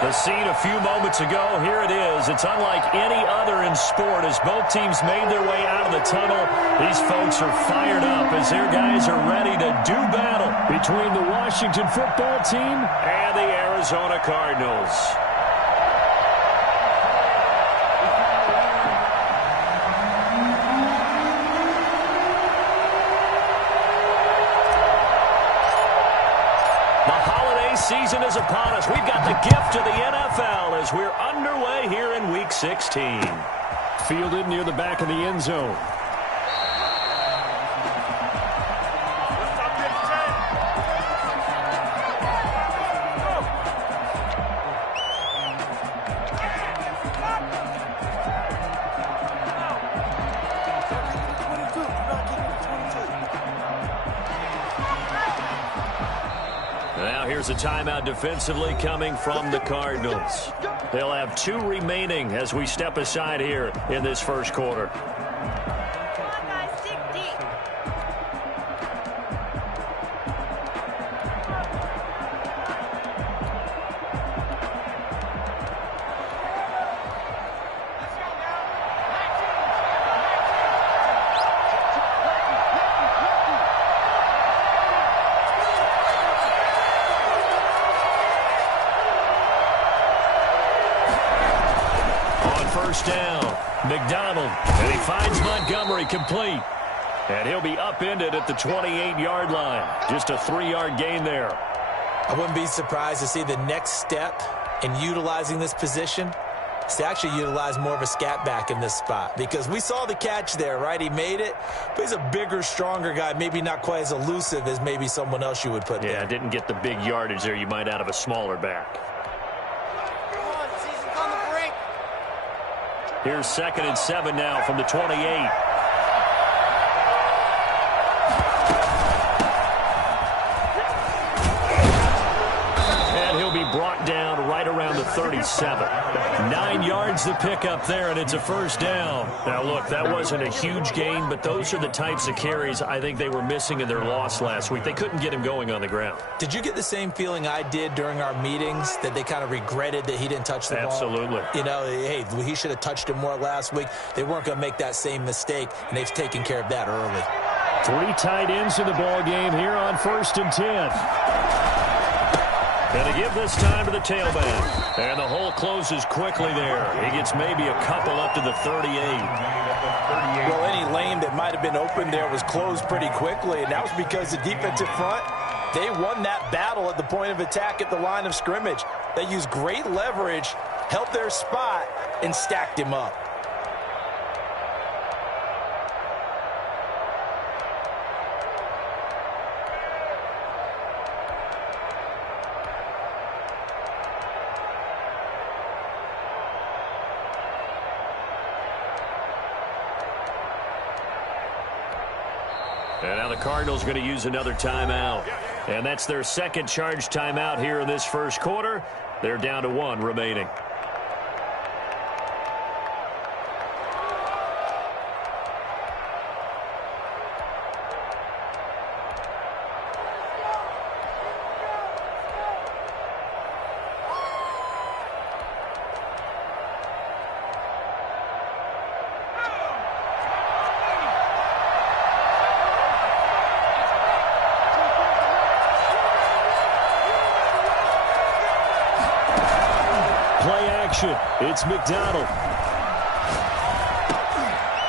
The scene a few moments ago, here it is. It's unlike any other in sport as both teams made their way out of the tunnel. These folks are fired up as their guys are ready to do battle between the Washington football team and the Arizona Cardinals. Season is upon us. We've got the gift of the NFL as we're underway here in Week 16. Fielded near the back of the end zone. Here's a timeout defensively coming from the Cardinals. They'll have 2 remaining as we step aside here in this first quarter. First down, McDonald, and he finds Montgomery complete. And he'll be upended at the 28-yard line. Just a 3-yard gain there. I wouldn't be surprised to see the next step in utilizing this position is to actually utilize more of a scat back in this spot. Because we saw the catch there, right? He made it, but he's a bigger, stronger guy, maybe not quite as elusive as maybe someone else you would put there. Yeah, didn't get the big yardage there you might out of a smaller back. Here's 2nd and 7 now from the 28. And he'll be brought down right around the 37. 9 yards to pick up there, and it's a first down. Now, look, that wasn't a huge gain, but those are the types of carries I think they were missing in their loss last week. They couldn't get him going on the ground. Did you get the same feeling I did during our meetings, that they kind of regretted that he didn't touch the ball? Absolutely. You know, hey, he should have touched it more last week. They weren't going to make that same mistake, and they've taken care of that early. 3 tight ends in the ball game here on 1st and 10. Going to give this time to the tailback. And the hole closes quickly there. He gets maybe a couple up to the 38. Well, any lane that might have been open there was closed pretty quickly, and that was because the defensive front, they won that battle at the point of attack at the line of scrimmage. They used great leverage, held their spot, and stacked him up. And now the Cardinals going to use another timeout. And that's their 2nd charge timeout here in this first quarter. They're down to 1 remaining. It's McDonald.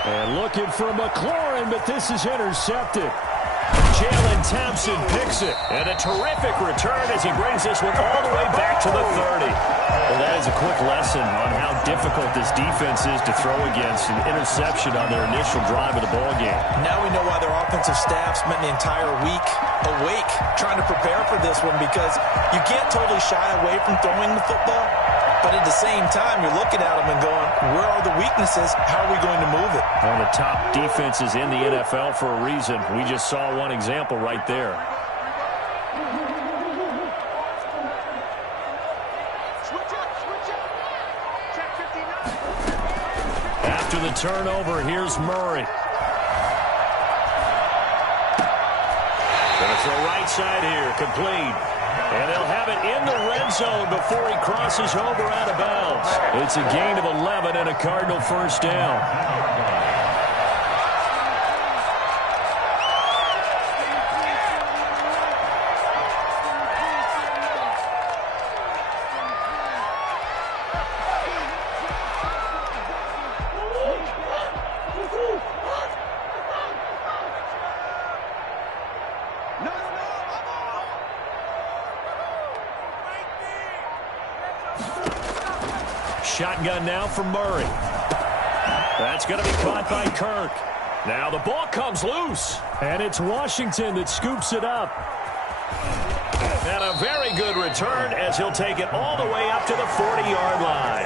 And looking for McLaurin, but this is intercepted. Jalen Thompson picks it. And a terrific return as he brings this one all the way back to the 30. Well, that is a quick lesson on how difficult this defense is to throw against. An interception on their initial drive of the ballgame. Now we know why their offensive staff spent the entire week awake trying to prepare for this one, because you can't totally shy away from throwing the football. But at the same time, you're looking at them and going, where are the weaknesses? How are we going to move it? One of the top defenses in the NFL for a reason. We just saw one example right there. After the turnover, here's Murray. Going to throw right side here, complete. And they'll have it in the red zone before he crosses over out of bounds. It's a gain of 11 and a Cardinal first down. Shotgun now from Murray. That's going to be caught by Kirk. Now the ball comes loose. And it's Washington that scoops it up. And a very good return as he'll take it all the way up to the 40-yard line.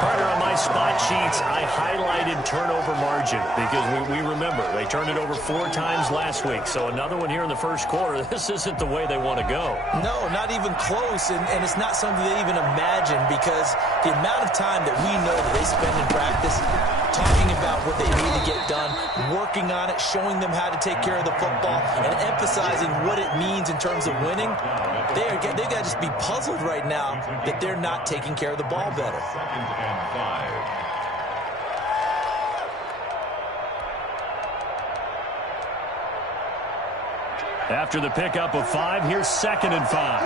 Partner, on my spot sheets, I highlighted turnover margin because we remember they turned it over 4 times last week. So another one here in the first quarter. This isn't the way they want to go. No, not even close, and it's not something they even imagine because the amount of time that we know that they spend in practice talking about what they need to get done, working on it, showing them how to take care of the football, and emphasizing what it means in terms of winning. They've got to just be puzzled right now that they're not taking care of the ball better. Second and 5. After the pickup of 5, here's 2nd and 5.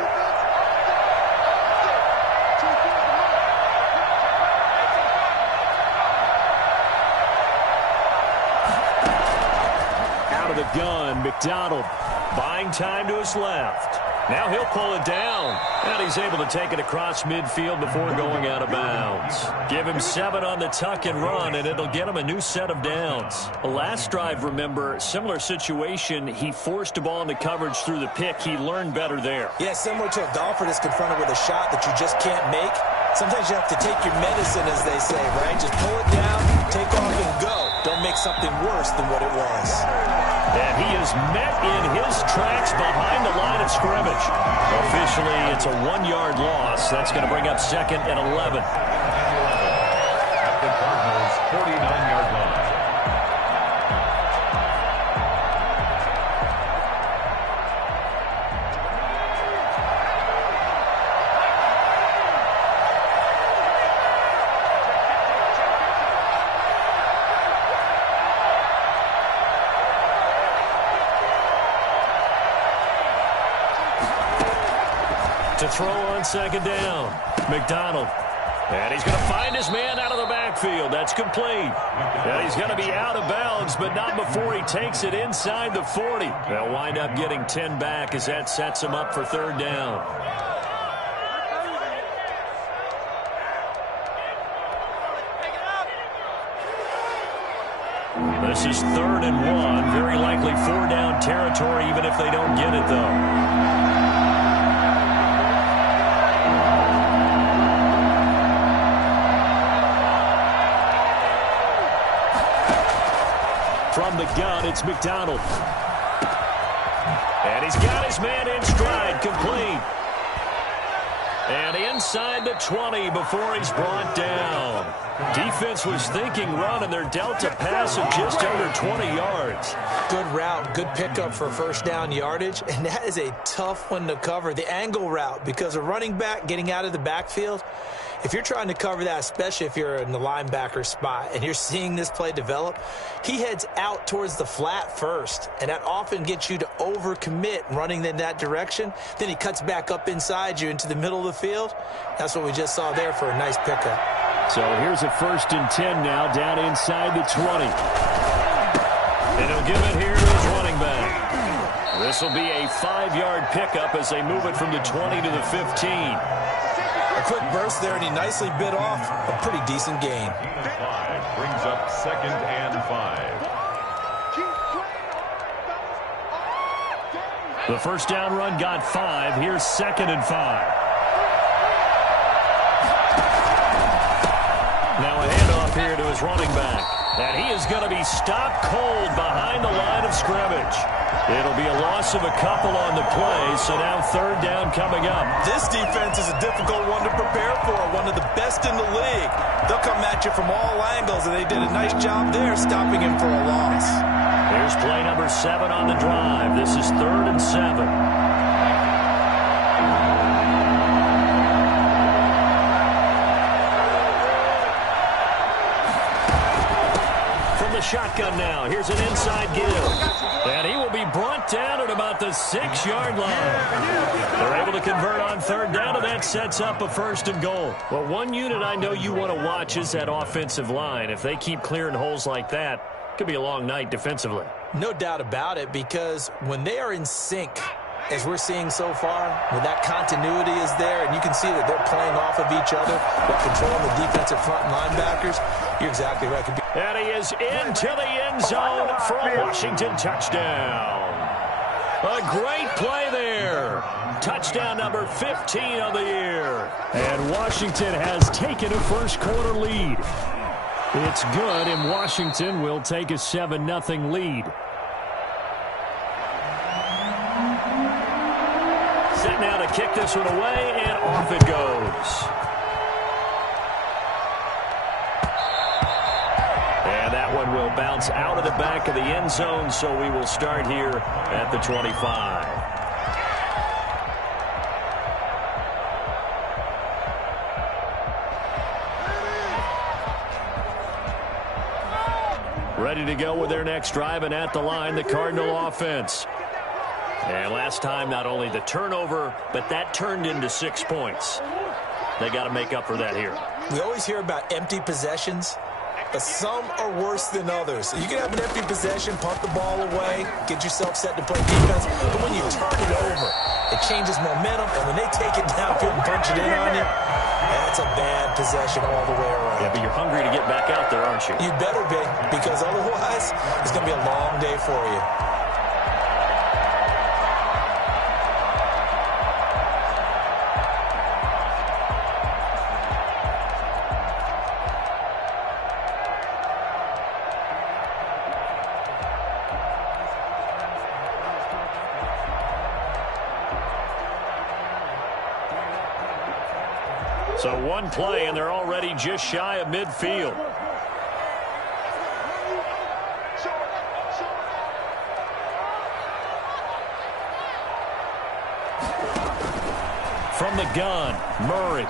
Out of the gun, McDonald buying time to his left. Now he'll pull it down, and he's able to take it across midfield before going out of bounds. Give him 7 on the tuck and run, and it'll get him a new set of downs. The last drive, remember, similar situation. He forced a ball into coverage through the pick. He learned better there. Yeah, similar to a golfer that's confronted with a shot that you just can't make. Sometimes you have to take your medicine, as they say, right? Just pull it down, take off, and go. Don't make something worse than what it was. And he is met in his tracks behind the line of scrimmage. Officially, it's a 1-yard loss. That's going to bring up 2nd and 11. At the Cardinals' 49-yard line. To throw on 2nd down, McDonald. And he's going to find his man out of the backfield. That's complete. And he's going to be out of bounds, but not before he takes it inside the 40. They'll wind up getting 10 back as that sets him up for 3rd down. This is 3rd and 1. Very likely 4-down territory, even if they don't get it, though. From the gun, it's McDonald. And he's got his man in stride, complete. And inside the 20 before he's brought down. Defense was thinking run, and they're dealt a pass of just under 20 yards. Good route, good pickup for 1st down yardage, and that is a tough one to cover. The angle route, because a running back getting out of the backfield, if you're trying to cover that, especially if you're in the linebacker spot and you're seeing this play develop, he heads out towards the flat first, and that often gets you to overcommit running in that direction. Then he cuts back up inside you into the middle of the field. That's what we just saw there for a nice pickup. So here's a 1st and 10 now down inside the 20. And he'll give it here to his running back. This will be a 5-yard pickup as they move it from the 20 to the 15. A quick burst there, and he nicely bit off a pretty decent gain. 5 brings up 2nd and 5. The 1st down run got 5. Here's 2nd and 5. Now a handoff here to his running back. And he is going to be stopped cold behind the line of scrimmage. It'll be a loss of a couple on the play, so now 3rd down coming up. This defense is a difficult one to prepare for, one of the best in the league. They'll come at you from all angles, and they did a nice job there stopping him for a loss. Here's play number 7 on the drive. This is 3rd and 7. the shotgun now. Here's an inside give. And he will be brought down at about the 6-yard line. They're able to convert on third down, and that sets up a 1st and goal. Well, one unit I know you want to watch is that offensive line. If they keep clearing holes like that, it could be a long night defensively. No doubt about it, because when they are in sync, as we're seeing so far, when that continuity is there, and you can see that they're playing off of each other while controlling the defensive front linebackers, you're exactly right. And he is into the end zone for a Washington touchdown. A great play there. Touchdown number 15 on the year. And Washington has taken a first-quarter lead. It's good, and Washington will take a 7-0 lead. Set now to kick this one away, and off it goes. And that one will bounce out of the back of the end zone, so we will start here at the 25. Ready to go with their next drive, and at the line, the Cardinal offense. And last time, not only the turnover, but that turned into 6 points. They got to make up for that here. We always hear about empty possessions, but some are worse than others. You can have an empty possession, punt the ball away, get yourself set to play defense, but when you turn it over, it changes momentum, and when they take it downfield and punch it in on you, that's a bad possession all the way around. Yeah, but you're hungry to get back out there, aren't you? You better be, because otherwise, it's going to be a long day for you. So one play, and they're already just shy of midfield. From the gun, Murray.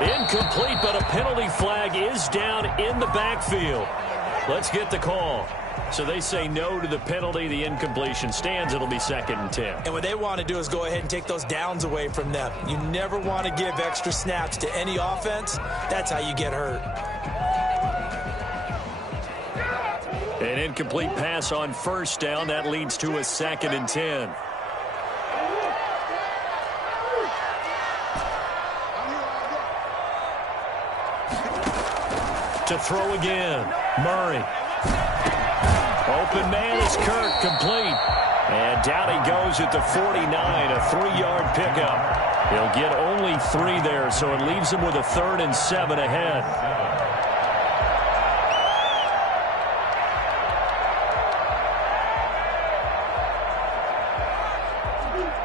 Incomplete, but a penalty flag is down in the backfield. Let's get the call. So they say no to the penalty. The incompletion stands. It'll be 2nd and 10. And what they want to do is go ahead and take those downs away from them. You never want to give extra snaps to any offense. That's how you get hurt. An incomplete pass on 1st down. That leads to a 2nd and 10. To throw again, Murray. Open man is Kirk, complete. And down he goes at the 49, a 3-yard pickup. He'll get only 3 there, so it leaves him with a 3rd and 7 ahead.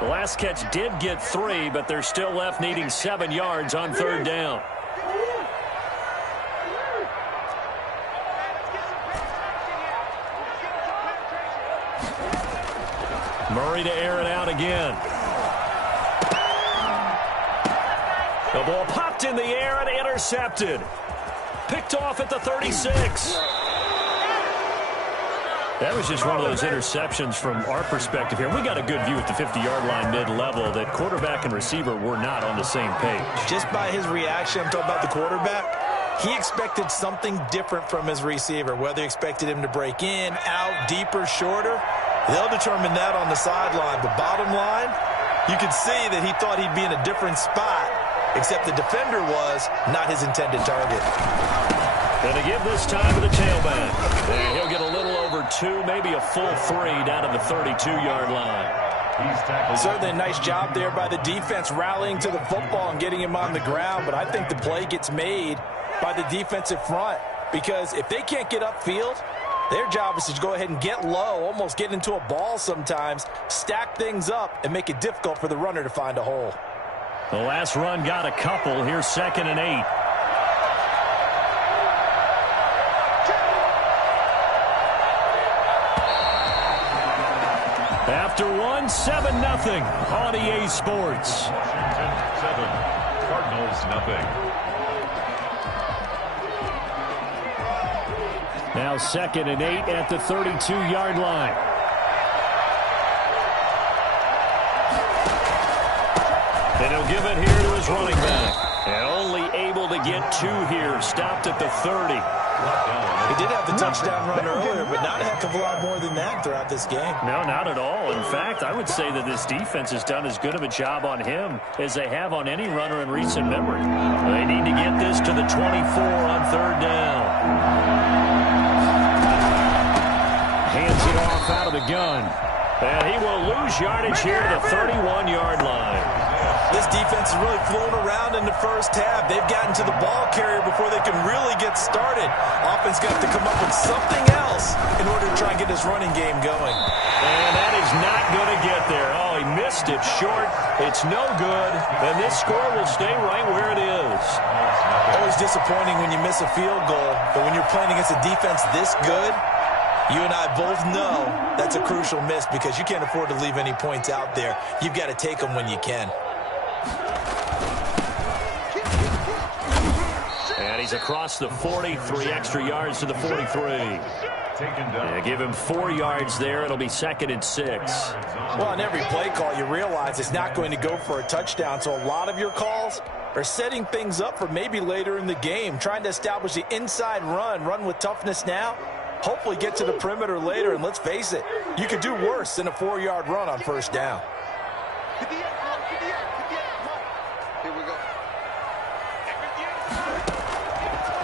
The last catch did get 3, but they're still left needing 7 yards on 3rd down. Murray to air it out again. The ball popped in the air and intercepted. Picked off at the 36. That was just one of those interceptions from our perspective here. We got a good view at the 50-yard line mid-level that quarterback and receiver were not on the same page. Just by his reaction, I'm talking about the quarterback, he expected something different from his receiver, whether he expected him to break in, out, deeper, shorter. They'll determine that on the sideline. But bottom line, you can see that he thought he'd be in a different spot, except the defender was not his intended target. Going to give this time to the tailback. And he'll get a little over 2, maybe a full 3 down to the 32-yard line. Certainly a nice job there by the defense rallying to the football and getting him on the ground. But I think the play gets made by the defensive front, because if they can't get upfield, their job is to go ahead and get low, almost get into a ball sometimes, stack things up, and make it difficult for the runner to find a hole. The last run got a couple. Here's 2nd and 8. After 1, 7-0 on EA Sports. Washington 7, Cardinals nothing. Now 2nd and 8 at the 32-yard line. And he'll give it here to his running back. And only able to get 2 here. Stopped at the 30. He did have the touchdown run earlier, but not a heck of a lot more than that throughout this game. No, not at all. In fact, I would say that this defense has done as good of a job on him as they have on any runner in recent memory. They need to get this to the 24 on 3rd down. Hands it off out of the gun. And he will lose yardage here to the 31-yard line. This defense is really flown around in the first half. They've gotten to the ball carrier before they can really get started. Offense got to come up with something else in order to try and get this running game going. And that is not going to get there. Oh, he missed it short. It's no good. And this score will stay right where it is. Always disappointing when you miss a field goal, but when you're playing against a defense this good, you and I both know that's a crucial miss because you can't afford to leave any points out there. You've got to take them when you can. And he's across the 40, 3 extra yards to the 43. Yeah, give him 4 yards there. It'll be 2nd and 6. Well, on every play call, you realize it's not going to go for a touchdown. So a lot of your calls are setting things up for maybe later in the game, trying to establish the inside run with toughness now. Hopefully get to the perimeter later, and let's face it, you could do worse than a 4-yard run on 1st down.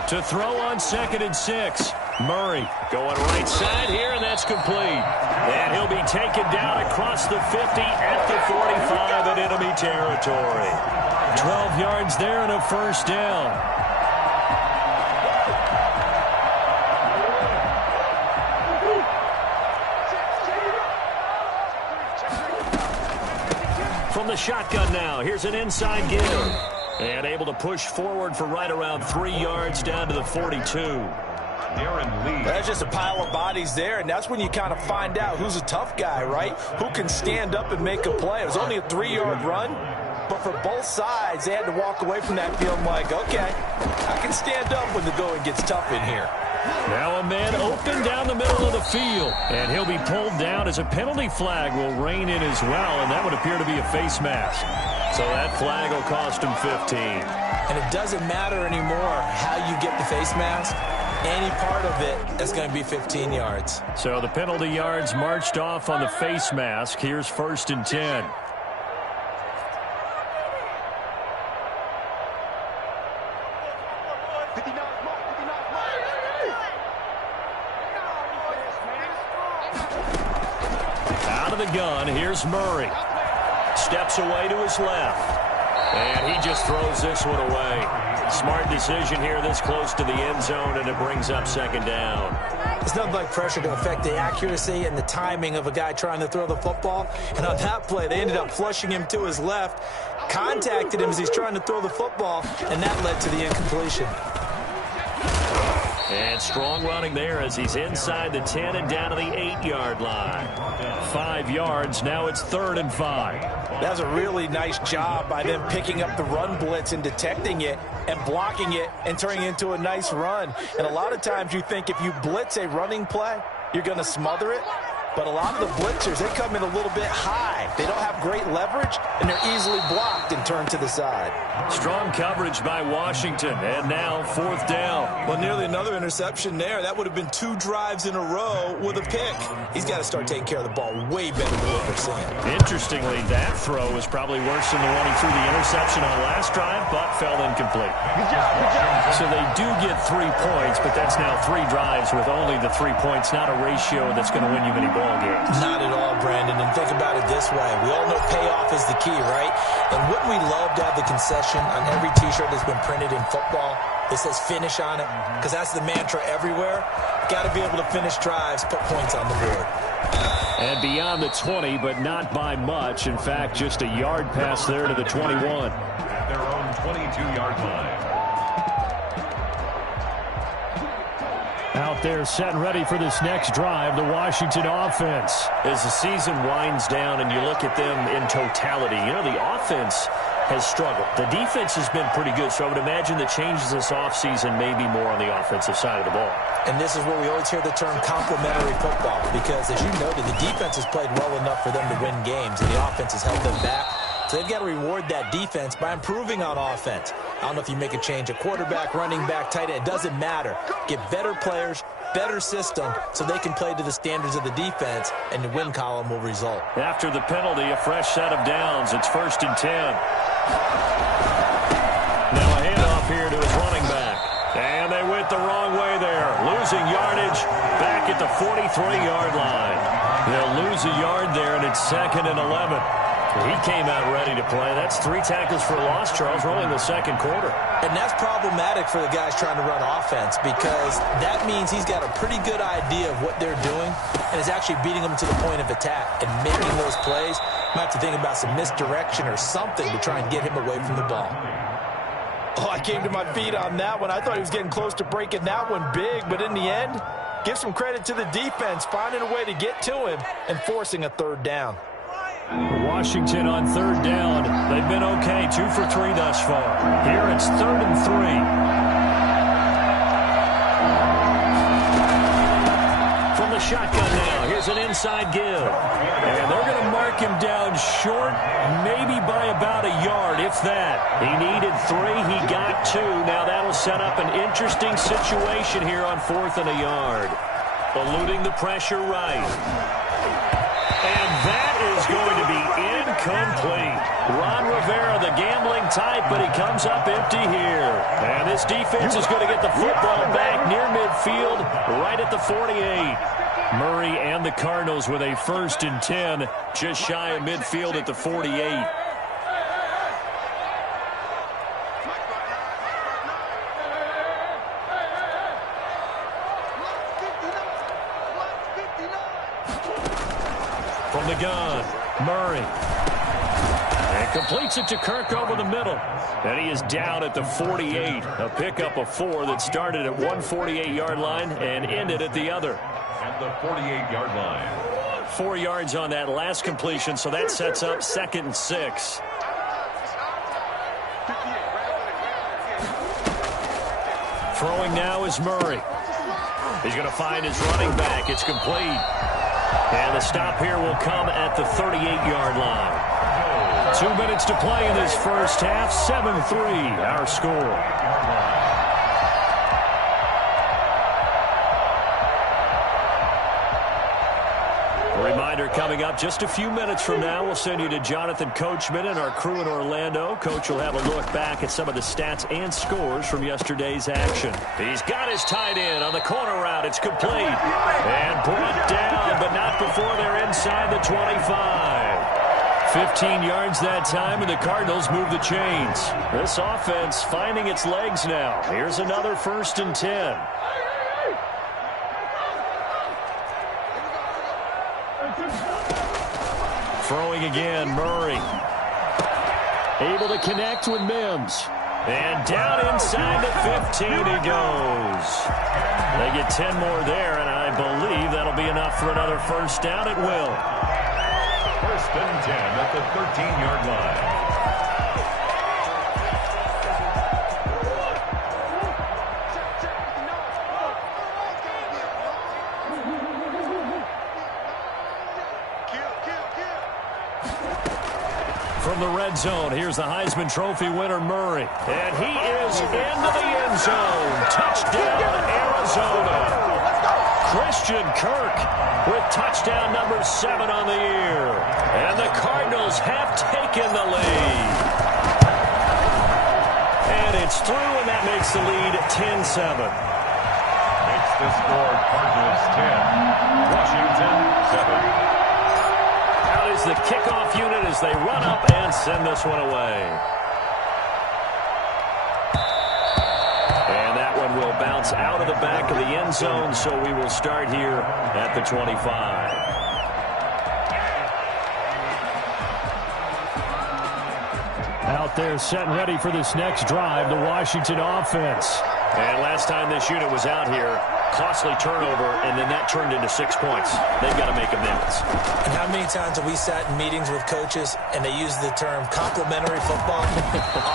To throw on 2nd and 6. Murray going right side here, and that's complete. And he'll be taken down across the 50 at the 45 in enemy territory. 12 yards there and a 1st down. From the shotgun now, here's an inside give. And able to push forward for right around 3 yards down to the 42. That's just a pile of bodies there, and that's when you kind of find out who's a tough guy, right? Who can stand up and make a play. It was only a 3-yard run, but for both sides, they had to walk away from that feeling like, okay, I can stand up when the going gets tough in here. Now a man open down the middle of the field, and he'll be pulled down as a penalty flag will rein in as well, and that would appear to be a face mask. So that flag will cost him 15. And it doesn't matter anymore how you get the face mask. Any part of it, that's going to be 15 yards. So the penalty yards marched off on the face mask. Here's 1st and 10. Out of the gun, here's Murray. Steps away to his left. And he just throws this one away. Smart decision here this close to the end zone, and it brings up 2nd down. It's nothing like pressure to affect the accuracy and the timing of a guy trying to throw the football. And on that play, they ended up flushing him to his left, contacted him as he's trying to throw the football, and that led to the incompletion. And strong running there as he's inside the 10 and down to the 8-yard line. 5 yards, now it's 3rd and 5. That was a really nice job by them picking up the run blitz and detecting it and blocking it and turning it into a nice run. And a lot of times you think if you blitz a running play, you're going to smother it. But a lot of the blitzers, they come in a little bit high. They don't have great leverage, and they're easily blocked and turned to the side. Strong coverage by Washington, and now 4th down. Well, nearly another interception there. That would have been 2 drives in a row with a pick. He's got to start taking care of the ball way better than what we're seeing. Interestingly, that throw was probably worse than the one he threw the interception on last drive, but fell incomplete. Good job, good job. So they do get 3 points, but that's now 3 drives with only the 3 points, not a ratio that's going to win you many ball games. Not at all, Brandon. And think about it this way. We all know payoff is the key, right? And wouldn't we love to have the concession on every T-shirt that's been printed in football that says finish on it? Because that's the mantra everywhere. Got to be able to finish drives, put points on the board. And beyond the 20, but not by much. In fact, just a yard pass there to the 21. At their own 22-yard line. Out there set and ready for this next drive, the Washington offense. As the season winds down and you look at them in totality, you know, the offense has struggled. The defense has been pretty good, so I would imagine the changes this offseason may be more on the offensive side of the ball. And this is where we always hear the term complementary football, because as you noted, the defense has played well enough for them to win games, and the offense has held them back. So they've got to reward that defense by improving on offense. I don't know if you make a change at quarterback, running back, tight end. It doesn't matter. Get better players, better system, so they can play to the standards of the defense, and the win column will result. After the penalty, a fresh set of downs. It's 1st and 10. Now a handoff here to his running back. And they went the wrong way there. Losing yardage back at the 43-yard line. They'll lose a yard there, and it's 2nd and 11. He came out ready to play. That's 3 tackles for a loss, Charles, rolling the second quarter. And that's problematic for the guys trying to run offense, because that means he's got a pretty good idea of what they're doing and is actually beating them to the point of attack and making those plays. Might have to think about some misdirection or something to try and get him away from the ball. Oh, I came to my feet on that one. I thought he was getting close to breaking that one big, but in the end, give some credit to the defense, finding a way to get to him and forcing a 3rd down. Washington on 3rd down. They've been okay, 2 for 3 thus far. Here it's 3rd and 3. From the shotgun now, here's an inside give. And they're going to mark him down short, maybe by about a yard, if that. He needed 3, he got 2. Now that'll set up an interesting situation here on 4th and a yard. Eluding the pressure right. And that is going to be incomplete. Ron Rivera, the gambling type, but he comes up empty here. And this defense is going to get the football back near midfield, right at the 48. Murray and the Cardinals with a 1st and 10, just shy of midfield at the 48. From the gun, Murray. And completes it to Kirk over the middle. And he is down at the 48. A pickup of 4 that started at 148-yard line and ended at the other. At the 48-yard line. 4 yards on that last completion, so that sets up 2nd and 6. Throwing now is Murray. He's going to find his running back. It's complete. And the stop here will come at the 38-yard line. 2 minutes to play in this first half. 7-3, our score. A reminder coming up just a few minutes from now. We'll send you to Jonathan Coachman and our crew in Orlando. Coach will have a look back at some of the stats and scores from yesterday's action. He's got his tight end on the corner route. It's complete. And brought down, but not before they're inside the 25. 15 yards that time, and the Cardinals move the chains. This offense finding its legs now. Here's another 1st and 10. Throwing again, Murray. Able to connect with Mims. And down inside the 15 he goes. They get 10 more there, and I believe that'll be enough for another 1st down. It will. 1st and 10 at the 13-yard line. From the red zone, here's the Heisman Trophy winner, Murray. And he is into the end zone. Touchdown, Arizona. Christian Kirk with touchdown number 7 on the year. And the Cardinals have taken the lead. And it's through, and that makes the lead 10-7. Makes the score Cardinals 10, Washington 7. Is the kickoff unit as they run up and send this one away. And that one will bounce out of the back of the end zone, so we will start here at the 25. Out there set and ready for this next drive, the Washington offense. And last time this unit was out here, costly turnover, and then that turned into 6 points. They've got to make amends. And how many times have we sat in meetings with coaches and they use the term complementary football?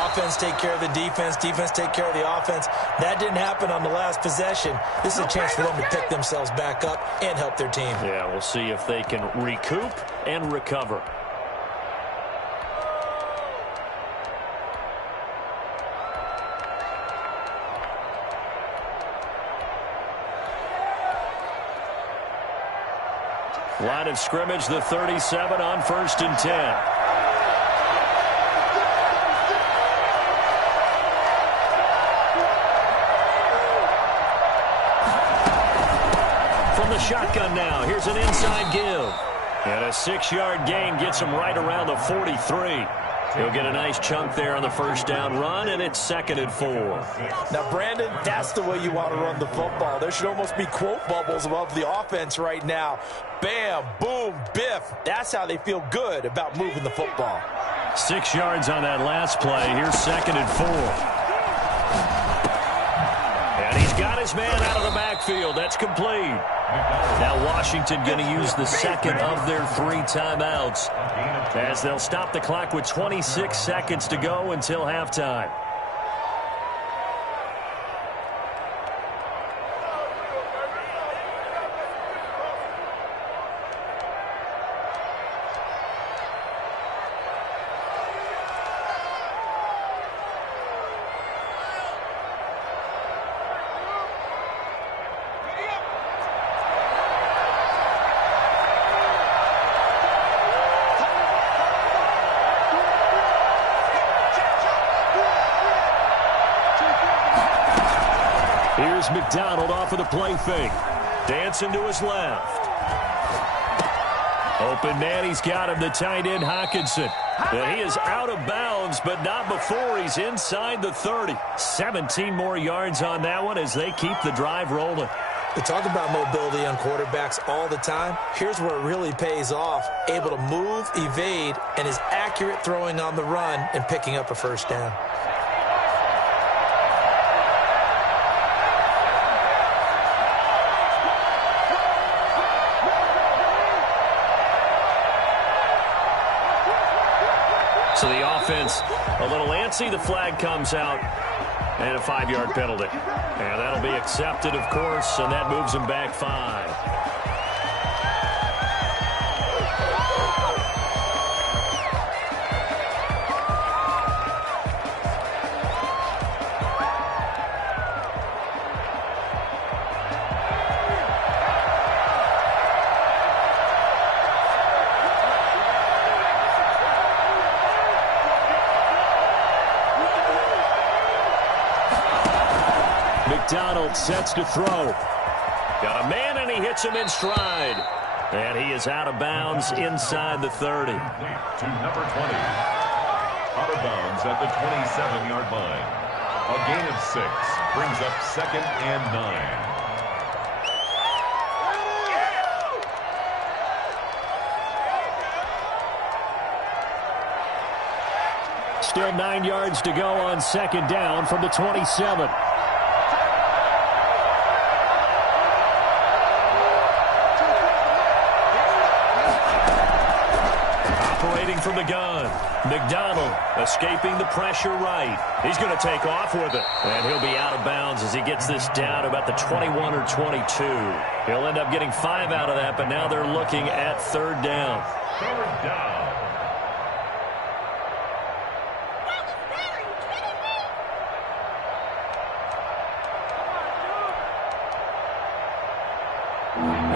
Offense take care of the defense, defense take care of the offense. That didn't happen on the last possession. This is a chance for them to pick themselves back up and help their team. Yeah, we'll see if they can recoup and recover. Line of scrimmage, the 37 on 1st and 10. From the shotgun now, here's an inside give. And a 6-yard gain gets him right around the 43. He'll get a nice chunk there on the first down run, and it's 2nd and 4. Now, Brandon, that's the way you want to run the football. There should almost be quote bubbles above the offense right now. Bam, boom, biff. That's how they feel good about moving the football. 6 yards on that last play. Here's 2nd and 4. And he's got his man out of the backfield. That's complete. Now Washington going to use the second of their 3 timeouts as they'll stop the clock with 26 seconds to go until halftime. Here's McDonald off of the play fake. Dancing to his left. Open man, he's got him, the tight end Hawkinson. And he is out of bounds, but not before he's inside the 30. 17 more yards on that one as they keep the drive rolling. We talk about mobility on quarterbacks all the time. Here's where it really pays off. Able to move, evade, and is accurate throwing on the run and picking up a first down. So the offense a little antsy. The flag comes out and a 5-yard penalty. And that'll be accepted, of course, and that moves them back 5. McDonald sets to throw. Got a man, and he hits him in stride. And he is out of bounds inside the 30. To number 20. Out of bounds at the 27-yard line. A gain of 6 brings up 2nd and 9. Still 9 yards to go on 2nd down from the 27. From the gun. McDonald escaping the pressure right. He's going to take off with it. And he'll be out of bounds as he gets this down about the 21 or 22. He'll end up getting 5 out of that, but now they're looking at 3rd down. 3rd down.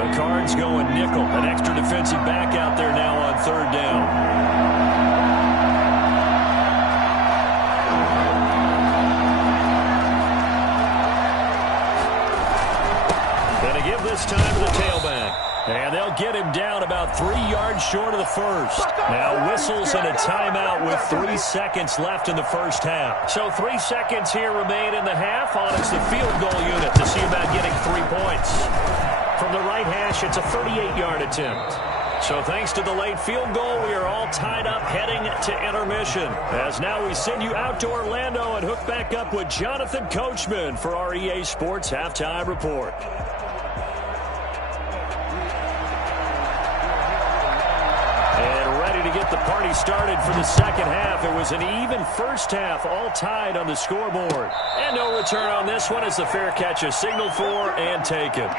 The Cards going nickel. An extra defensive back out there now on 3rd down. Give this time to the tailback. And they'll get him down about 3 yards short of the first. Now whistles and a timeout with 3 seconds left in the first half. So 3 seconds here remain in the half. On it's the field goal unit to see about getting 3 points. From the right hash, it's a 38-yard attempt. So thanks to the late field goal, we are all tied up heading to intermission. As now we send you out to Orlando and hook back up with Jonathan Coachman for our EA Sports Halftime Report. And ready to get the party started for the second half. It was an even first half, all tied on the scoreboard. And no return on this one as the fair catch is signaled for and taken.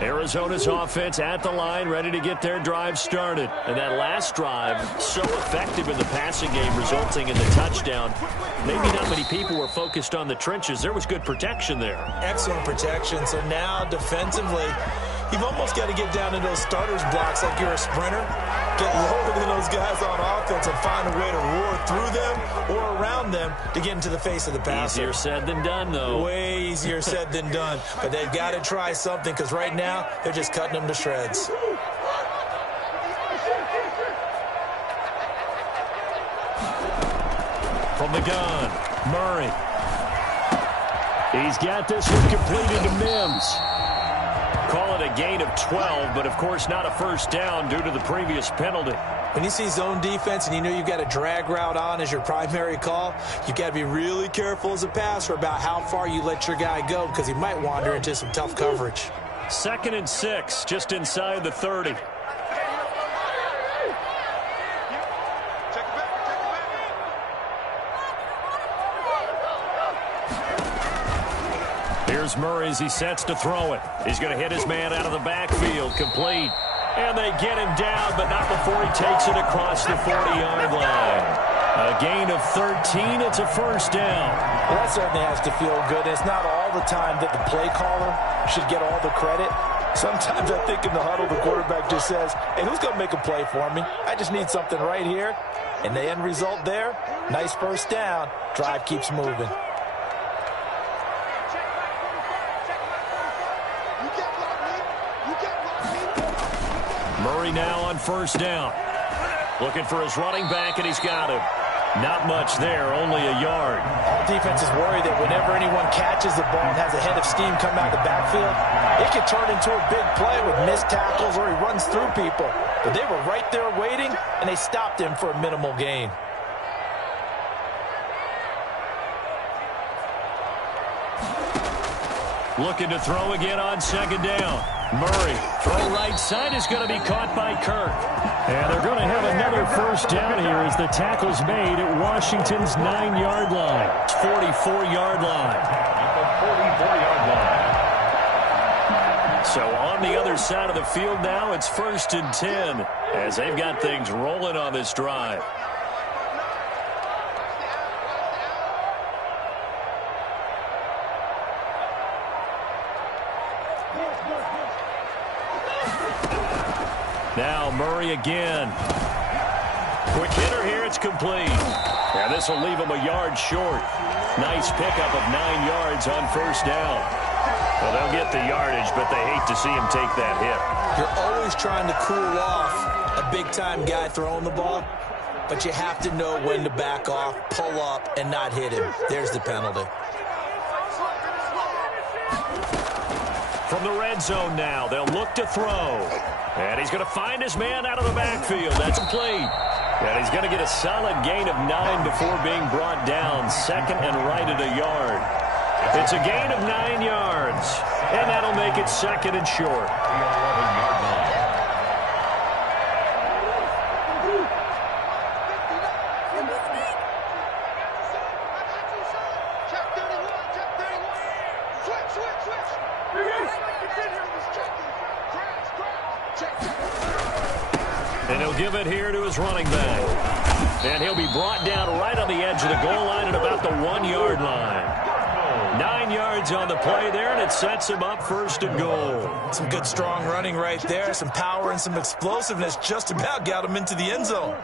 Arizona's offense at the line, ready to get their drive started. And that last drive, so effective in the passing game, resulting in the touchdown. Maybe not many people were focused on the trenches. There was good protection there. Excellent protection. So now, defensively, you've almost got to get down in those starters blocks like you're a sprinter. Get lower than those guys on offense and find a way to roar through them or around them to get into the face of the passer. Easier said than done, though. Way easier said than done. But they've got to try something because right now they're just cutting them to shreds. From the gun, Murray. He's got this one completed to Mims. Call it a gain of 12, but of course not a first down due to the previous penalty. When you see zone defense and you know you've got a drag route on as your primary call, you've got to be really careful as a passer about how far you let your guy go because he might wander into some tough coverage. 2nd and 6, just inside the 30. Here's Murray as he sets to throw it. He's going to hit his man out of the backfield, complete. And they get him down, but not before he takes it across the 40-yard line. A gain of 13, it's a first down. Well, that certainly has to feel good. It's not all the time that the play caller should get all the credit. Sometimes I think in the huddle, the quarterback just says, hey, who's going to make a play for me? I just need something right here. And the end result there, nice first down. Drive keeps moving. Murray now on first down. Looking for his running back, and he's got him. Not much there, only a yard. All defenses worry that whenever anyone catches the ball and has a head of steam come out of the backfield, it can turn into a big play with missed tackles or he runs through people. But they were right there waiting, and they stopped him for a minimal gain. Looking to throw again on second down. Murray, throw right side is going to be caught by Kirk. And they're going to have another first down here as the tackle's made at Washington's 9-yard line. 44-yard line. At the 44-yard line. So on the other side of the field now, it's 1st and 10 as they've got things rolling on this drive. Now Murray again. Quick hitter here, it's complete. And this will leave him a yard short. Nice pickup of 9 yards on first down. Well, they'll get the yardage, but they hate to see him take that hit. You're always trying to cool off a big-time guy throwing the ball, but you have to know when to back off, pull up, and not hit him. There's the penalty. From the red zone now, they'll look to throw. And he's going to find his man out of the backfield. That's complete. And he's going to get a solid gain of 9 before being brought down. 2nd and right at a yard. It's a gain of 9 yards. And that'll make it 2nd and short. And he'll give it here to his running back. And he'll be brought down right on the edge of the goal line at about the 1-yard line. 9 yards on the play there, and it sets him up 1st and goal. Some good strong running right there. Some power and some explosiveness just about got him into the end zone.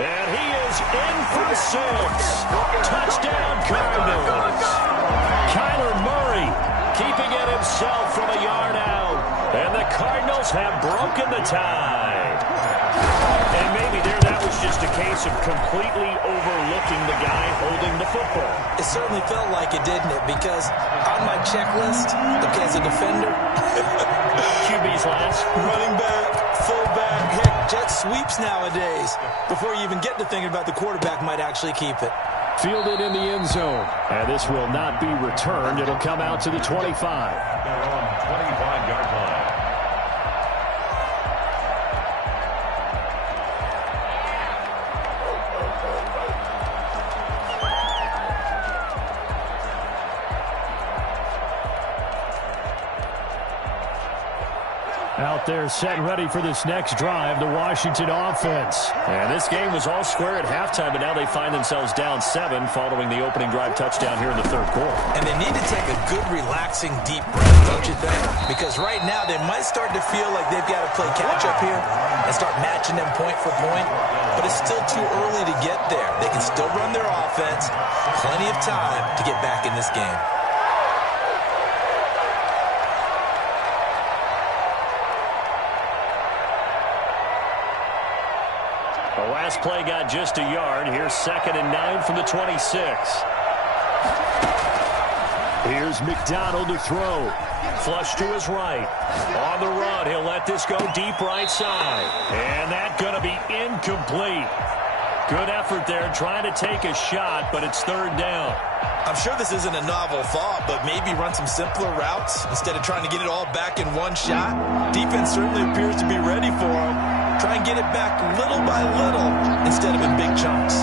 And he is in for 6. Touchdown Cardinals. Kyler Murray keeping it himself from a yard out. And the Cardinals Eagles have broken the tie. And maybe that was just a case of completely overlooking the guy holding the football. It certainly felt like it, didn't it? Because on my checklist, okay, as a defender, QB's last. running back, fullback, heck, jet sweeps nowadays. Before you even get to thinking about the quarterback might actually keep it. Fielded in the end zone. And this will not be returned. It'll come out to the 25. They're on 25-yard line. Out there set and ready for this next drive, the Washington offense. And this game was all square at halftime, but now they find themselves down 7 following the opening drive touchdown here in the third quarter. And they need to take a good, relaxing, deep breath, don't you think? Because right now they might start to feel like they've got to play catch-up here and start matching them point for point. But it's still too early to get there. They can still run their offense. Plenty of time to get back in this game. The last play got just a yard. Here's 2nd and 9 from the 26. Here's McDonald to throw. Flush to his right. On the run, he'll let this go deep right side. And that's going to be incomplete. Good effort there trying to take a shot, but it's 3rd down. I'm sure this isn't a novel thought, but maybe run some simpler routes instead of trying to get it all back in one shot. Defense certainly appears to be ready for him. Try and get it back little by little instead of in big chunks.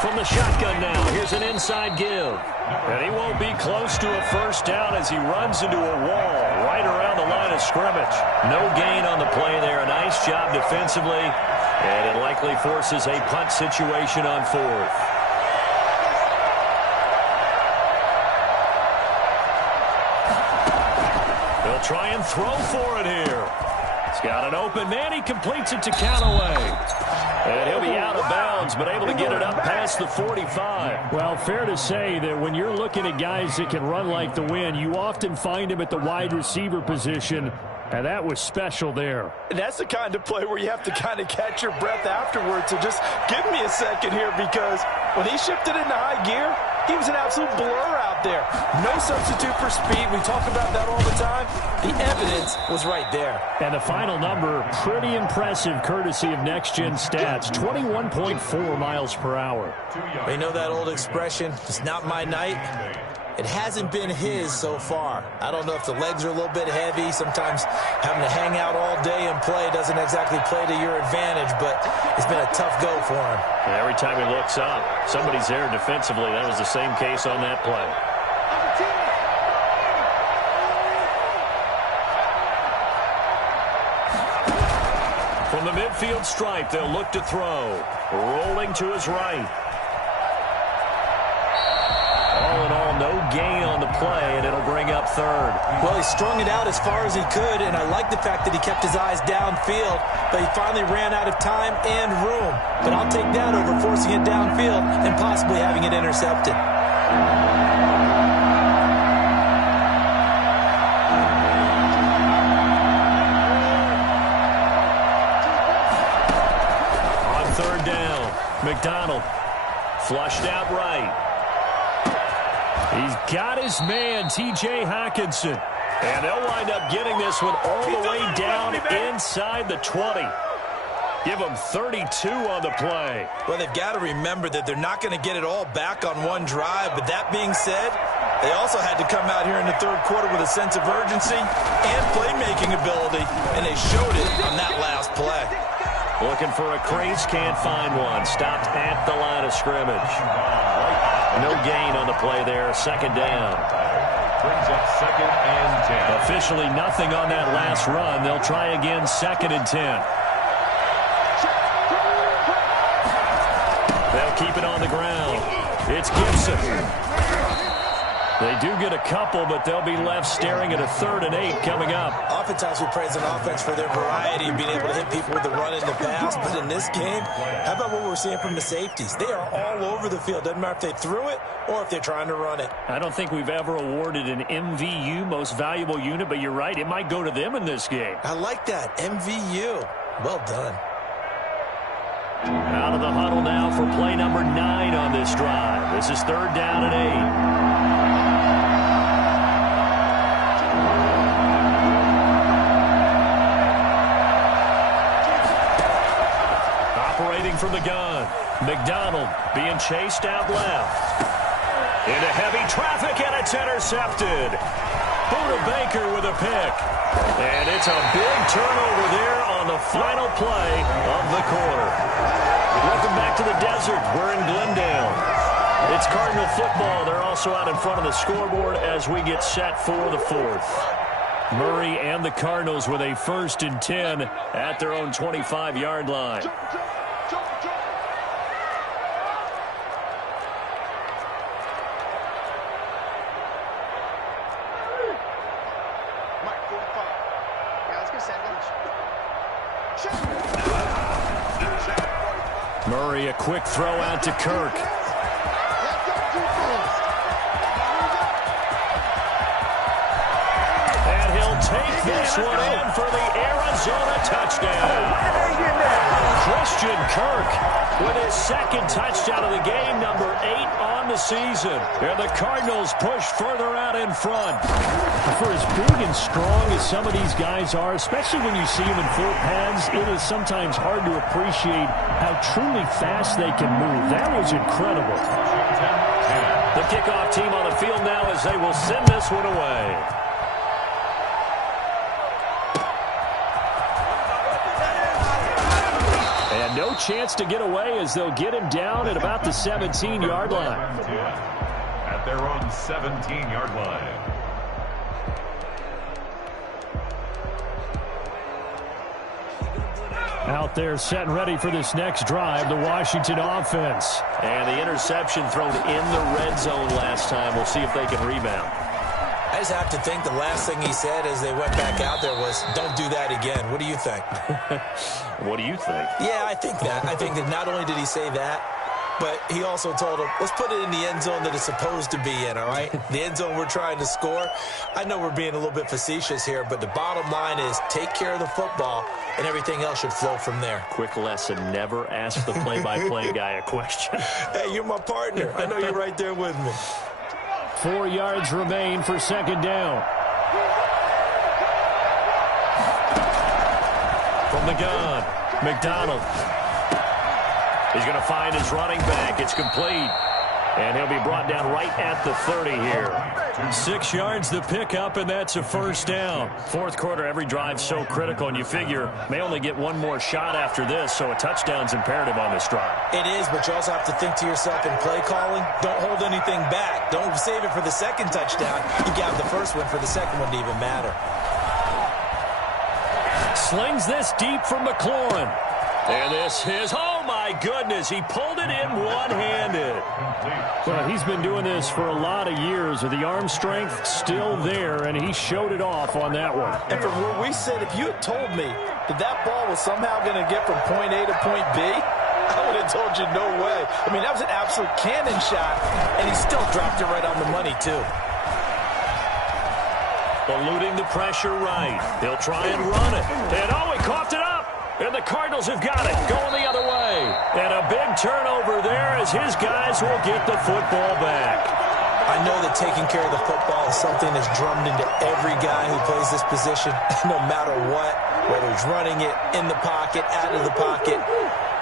From the shotgun now, here's an inside give. And he won't be close to a first down as he runs into a wall right around the line of scrimmage. No gain on the play there. A nice job defensively. And it likely forces a punt situation on 4th. They'll try and throw for it here. He's got an open man. He completes it to Callaway. And he'll be out of bounds, but able to get it up past the 45. Well, fair to say that when you're looking at guys that can run like the wind, you often find him at the wide receiver position. And that was special there. And that's the kind of play where you have to kind of catch your breath afterwards. So just give me a second here, because when he shifted into high gear, he was an absolute blur out there. No substitute for speed. We talk about that all the time. The evidence was right there. And the final number, pretty impressive courtesy of Next Gen Stats, 21.4 miles per hour. You know that old expression, it's not my night? It hasn't been his so far. I don't know if the legs are a little bit heavy. Sometimes having to hang out all day and play doesn't exactly play to your advantage, but it's been a tough go for him. And every time he looks up, somebody's there defensively. That was the same case on that play. From the midfield stripe, they'll look to throw. Rolling to his right. All in all, no gain on the play, and it'll bring up 3rd. Well, he strung it out as far as he could, and I like the fact that he kept his eyes downfield, but he finally ran out of time and room. But I'll take that over forcing it downfield and possibly having it intercepted. On 3rd down, McDonald flushed out right. He's got his man, T.J. Hockenson. And they'll wind up getting this one all the way down inside the 20. Give them 32 on the play. Well, they've got to remember that they're not going to get it all back on one drive. But that being said, they also had to come out here in the 3rd quarter with a sense of urgency and playmaking ability. And they showed it on that last play. Looking for a crease, can't find one. Stopped at the line of scrimmage. No gain on the play there. 2nd down. Brings up 2nd and 10. Officially nothing on that last run. They'll try again 2nd and 10. They'll keep it on the ground. It's Gibson. They do get a couple, but they'll be left staring at a 3rd and 8 coming up. Oftentimes we praise an offense for their variety of being able to hit people with the run and the pass, but in this game, how about what we're seeing from the safeties? They are all over the field. Doesn't matter if they threw it or if they're trying to run it. I don't think we've ever awarded an MVU, most valuable unit, but you're right, it might go to them in this game. I like that, MVU. Well done. Out of the huddle now for play number 9 on this drive. This is 3rd down and 8. Operating from the gun. McDonald being chased out left. Into heavy traffic, and it's intercepted. Buda Baker with a pick. And it's a big turnover there on the final play of the quarter. Welcome back to the desert. We're in Glendale. It's Cardinal football. They're also out in front of the scoreboard as we get set for the 4th. Murray and the Cardinals with a 1st and 10 at their own 25-yard line. Murray, a quick throw out to Kirk. And he'll take this one in for the Arizona touchdown. Christian Kirk with his 2nd touchdown of the game, number 8 on the season. And the Cardinals push further out in front. For as big and strong as some of these guys are, especially when you see them in full pads, it is sometimes hard to appreciate how truly fast they can move. That was incredible. The kickoff team on the field now as they will send this one away. And no chance to get away as they'll get him down at about the 17-yard line. At their own 17-yard line. Out there set and ready for this next drive, the Washington offense. And the interception thrown in the red zone last time. We'll see if they can rebound. I just have to think the last thing he said as they went back out there was, don't do that again. What do you think? What do you think? Yeah, I think that. I think that not only did he say that, but he also told him, let's put it in the end zone that it's supposed to be in, all right? The end zone we're trying to score. I know we're being a little bit facetious here, but the bottom line is take care of the football, and everything else should flow from there. Quick lesson, never ask the play-by-play guy a question. Hey, you're my partner. I know you're right there with me. 4 yards remain for 2nd down. From the gun, McDonald. He's going to find his running back. It's complete. And he'll be brought down right at the 30 here. 6 yards the pickup, and that's a 1st down. 4th quarter, every drive so critical, and you figure may only get one more shot after this, so a touchdown's imperative on this drive. It is, but you also have to think to yourself in play calling, don't hold anything back. Don't save it for the 2nd touchdown. You got the 1st one for the 2nd one to even matter. Slings this deep from McLaurin. And this is, oh my goodness, he pulled it in one-handed. Well, he's been doing this for a lot of years with the arm strength still there, and he showed it off on that one. And from where we sit, if you had told me that that ball was somehow going to get from point A to point B, I would have told you no way. I mean, that was an absolute cannon shot, and he still dropped it right on the money, too. Eluding the pressure right. He'll try and run it. And oh, he coughed it up. And the Cardinals have got it, going the other way. And a big turnover there as his guys will get the football back. I know that taking care of the football is something that's drummed into every guy who plays this position, no matter what, whether he's running it, in the pocket, out of the pocket.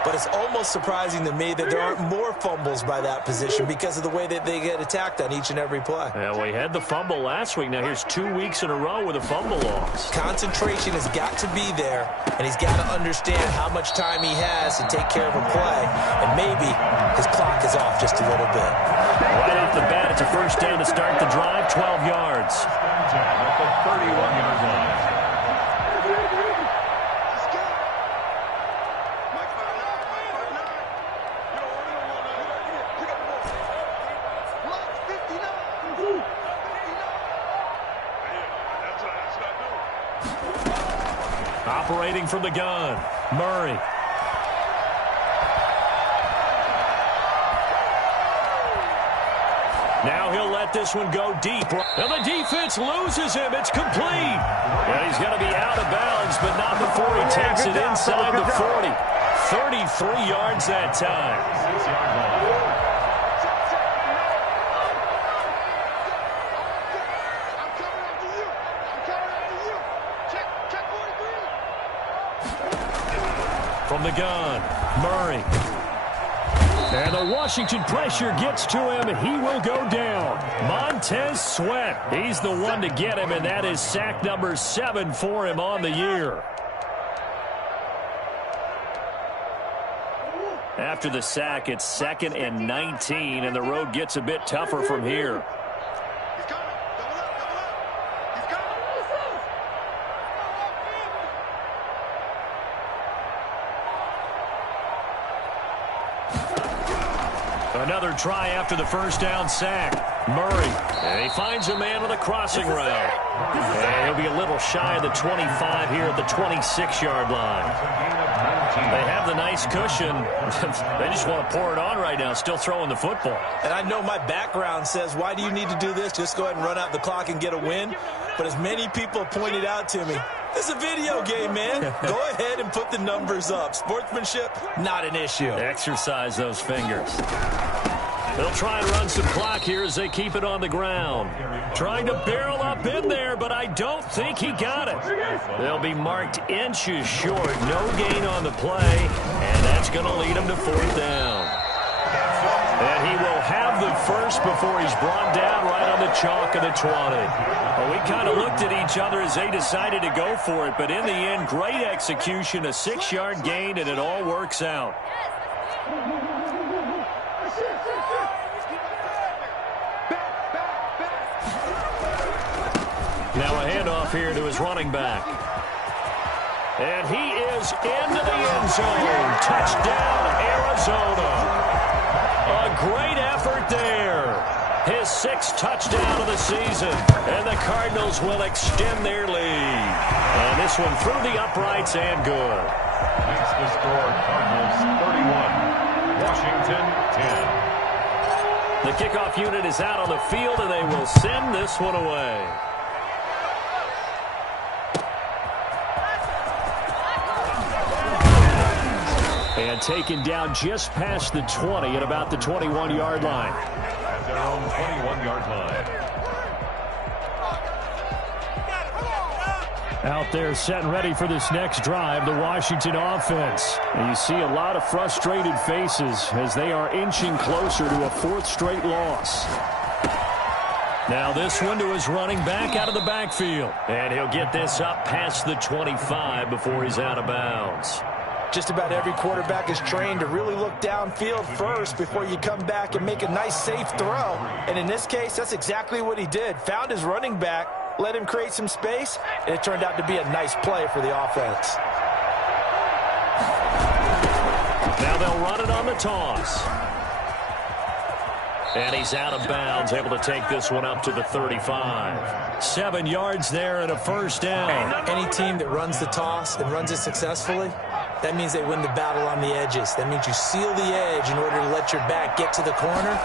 But it's almost surprising to me that there aren't more fumbles by that position because of the way that they get attacked on each and every play. Yeah, we had the fumble last week. Now here's 2 weeks in a row with a fumble loss. Concentration has got to be there, and he's got to understand how much time he has to take care of a play, and maybe his clock is off just a little bit. Right off the bat, it's a 1st down to start the drive, 12 yards. At the 31-yard line. Operating from the gun, Murray. Now he'll let this one go deep. And the defense loses him. It's complete. And he's going to be out of bounds, but not before he takes it inside the 40. 33 yards that time. 6-yard line. From the gun, Murray. And the Washington pressure gets to him. He will go down. Montez Sweat. He's the one to get him, and that is sack number 7 for him on the year. After the sack, it's 2nd and 19, and the road gets a bit tougher from here. Another try after the first down sack. Murray. And he finds a man with a crossing route. And he'll be a little shy of the 25 here at the 26-yard line. They have the nice cushion. They just want to pour it on right now, still throwing the football. And I know my background says, why do you need to do this? Just go ahead and run out the clock and get a win. But as many people pointed out to me, this is a video game, man. Go ahead and put the numbers up. Sportsmanship, not an issue. Exercise those fingers. They'll try and run some clock here as they keep it on the ground. Trying to barrel up in there, but I don't think he got it. They'll be marked inches short. No gain on the play, and that's going to lead him to 4th down. And he will have the first before he's brought down right on the chalk of the 20. Well, we kind of looked at each other as they decided to go for it, but in the end, great execution, a 6-yard gain, and it all works out. Now a handoff here to his running back. And he is into the end zone. Touchdown, Arizona. A great effort there. His 6th touchdown of the season. And the Cardinals will extend their lead. And this one through the uprights and good. Makes the score Cardinals 31, Washington 10. The kickoff unit is out on the field, and they will send this one away. And taken down just past the 20 at about the 21-yard line. At their own 21-yard line. Out there set and ready for this next drive, the Washington offense. And you see a lot of frustrated faces as they are inching closer to a 4th straight loss. Now this one to his running back out of the backfield. And he'll get this up past the 25 before he's out of bounds. Just about every quarterback is trained to really look downfield first before you come back and make a nice, safe throw. And in this case, that's exactly what he did. Found his running back, let him create some space, and it turned out to be a nice play for the offense. Now they'll run it on the toss. And he's out of bounds, able to take this one up to the 35. 7 yards there and a first down. Any team that runs the toss and runs it successfully, that means they win the battle on the edges. That means you seal the edge in order to let your back get to the corner.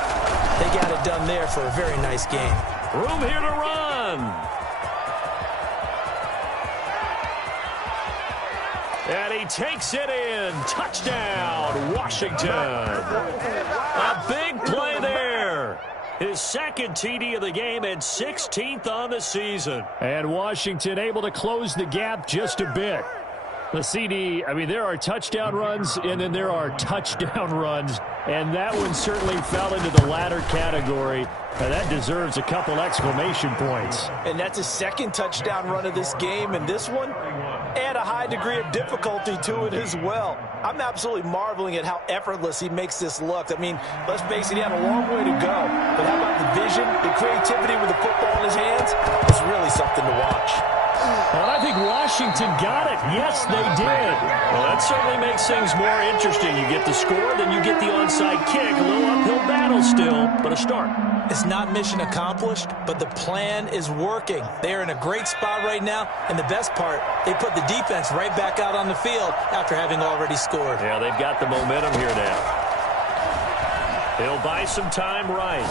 They got it done there for a very nice game. Room here to run. And he takes it in. Touchdown, Washington. A big play there. His 2nd TD of the game and 16th on the season. And Washington able to close the gap just a bit. The CD, I mean, there are touchdown runs, and then there are touchdown runs, and that one certainly fell into the latter category, and that deserves a couple exclamation points. And that's his 2nd touchdown run of this game, and this one, add a high degree of difficulty to it as well. I'm absolutely marveling at how effortless he makes this look. I mean, let's face it, he had a long way to go, but how about the vision, the creativity with the football in his hands? It's really something to watch. Well, I think Washington got it. Yes, they did. Well, that certainly makes things more interesting. You get the score, then you get the onside kick. A little uphill battle still, but a start. It's not mission accomplished, but the plan is working. They're in a great spot right now, and the best part, they put the defense right back out on the field after having already scored. Yeah, they've got the momentum here now. He'll buy some time right.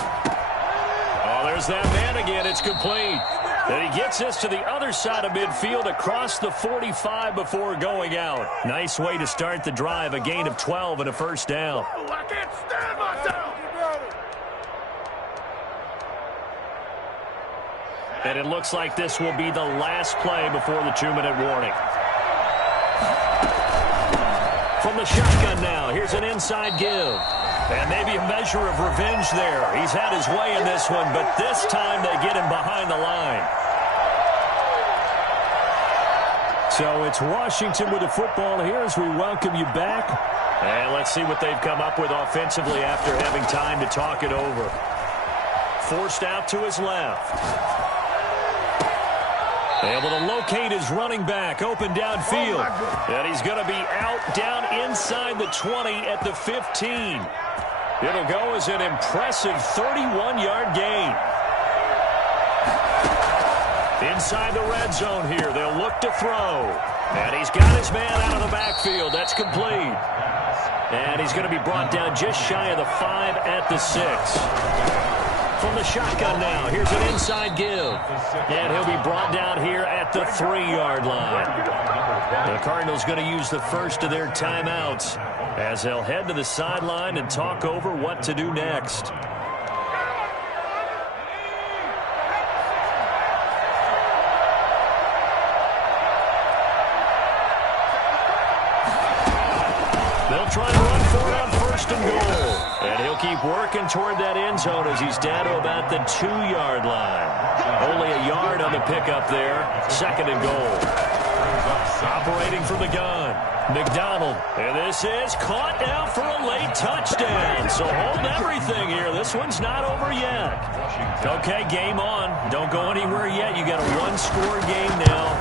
Oh, there's that man again. It's complete. And he gets this to the other side of midfield across the 45 before going out. Nice way to start the drive. A gain of 12 and a first down. I can't stand myself. And it looks like this will be the last play before the 2-minute warning. From the shotgun now, here's an inside give. And maybe a measure of revenge there. He's had his way in this one, but this time they get him behind the line. So it's Washington with the football here as we welcome you back. And let's see what they've come up with offensively after having time to talk it over. Forced out to his left. Able to locate his running back, open downfield. And he's going to be out down inside the 20 at the 15. It'll go as an impressive 31-yard gain. Inside the red zone here, they'll look to throw. And he's got his man out of the backfield. That's complete. And he's going to be brought down just shy of the 5 at the 6. From the shotgun now, here's an inside give. And he'll be brought down here at the 3-yard line. The Cardinals going to use the first of their timeouts as they'll head to the sideline and talk over what to do next. They'll try and run for it on first and goal. And he'll keep working toward that end zone as he's down to about the 2-yard line. Only a yard on the pickup there. Second and goal. Operating from the gun. McDonald. And this is caught now for a late touchdown. So hold everything here. This one's not over yet. Okay, game on. Don't go anywhere yet. You got a one-score game now.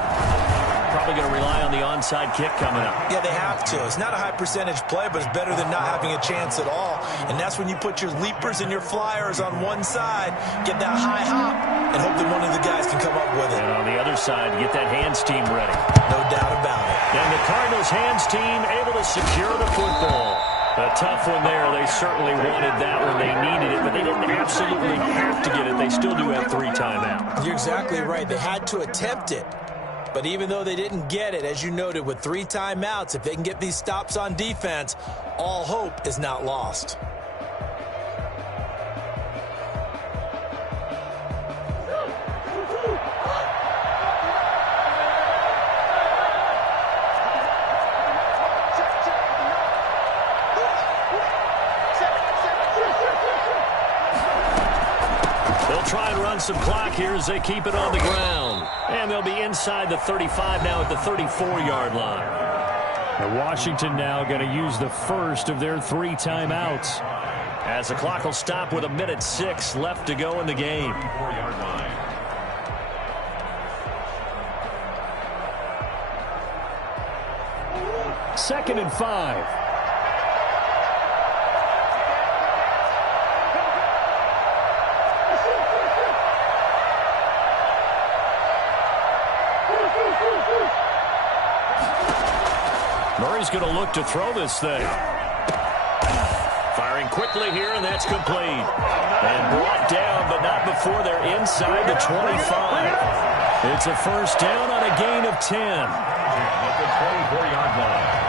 Probably going to rely on the onside kick coming up. Yeah, they have to. It's not a high percentage play, but it's better than not having a chance at all. And that's when you put your leapers and your flyers on one side, get that high hop, and hope that one of the guys can come up with it. And on the other side, get that hands team ready. No doubt about it. And the Cardinals hands team able to secure the football. A tough one there. They certainly wanted that when they needed it, but they didn't absolutely have to get it. They still do have 3 timeouts. You're exactly right. They had to attempt it. But even though they didn't get it, as you noted, with 3 timeouts, if they can get these stops on defense, all hope is not lost. They'll try and run some clock here as they keep it on the ground. And they'll be inside the 35 now at the 34-yard line. And Washington now going to use the first of their 3 timeouts. As the clock will stop with 1:06 left to go in the game. 34-yard line. Second and 5. Murray's going to look to throw this thing. Firing quickly here, and that's complete. And brought down, but not before they're inside the 25. It's a first down on a gain of 10. At the 24-yard line.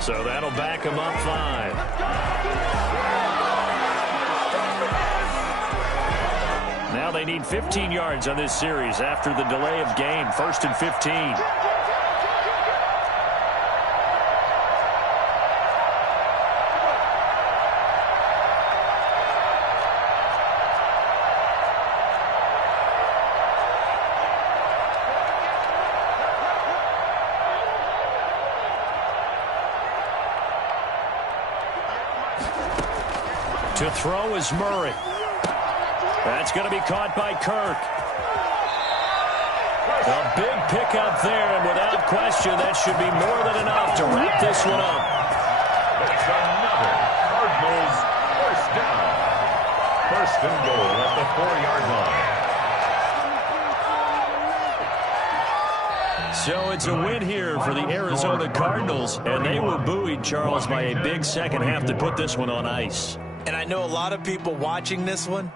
So that'll back him up 5. they need 15 yards on this series after the delay of game. 1st and 15. To throw is Murray. That's going to be caught by Kirk. A big pickup there, and without question, that should be more than enough to wrap this one up. That's another Cardinals first down. 1st and goal at the 4-yard line. So it's a win here for the Arizona Cardinals, and they were buoyed, Charles, by a big second half to put this one on ice. And I know a lot of people watching this one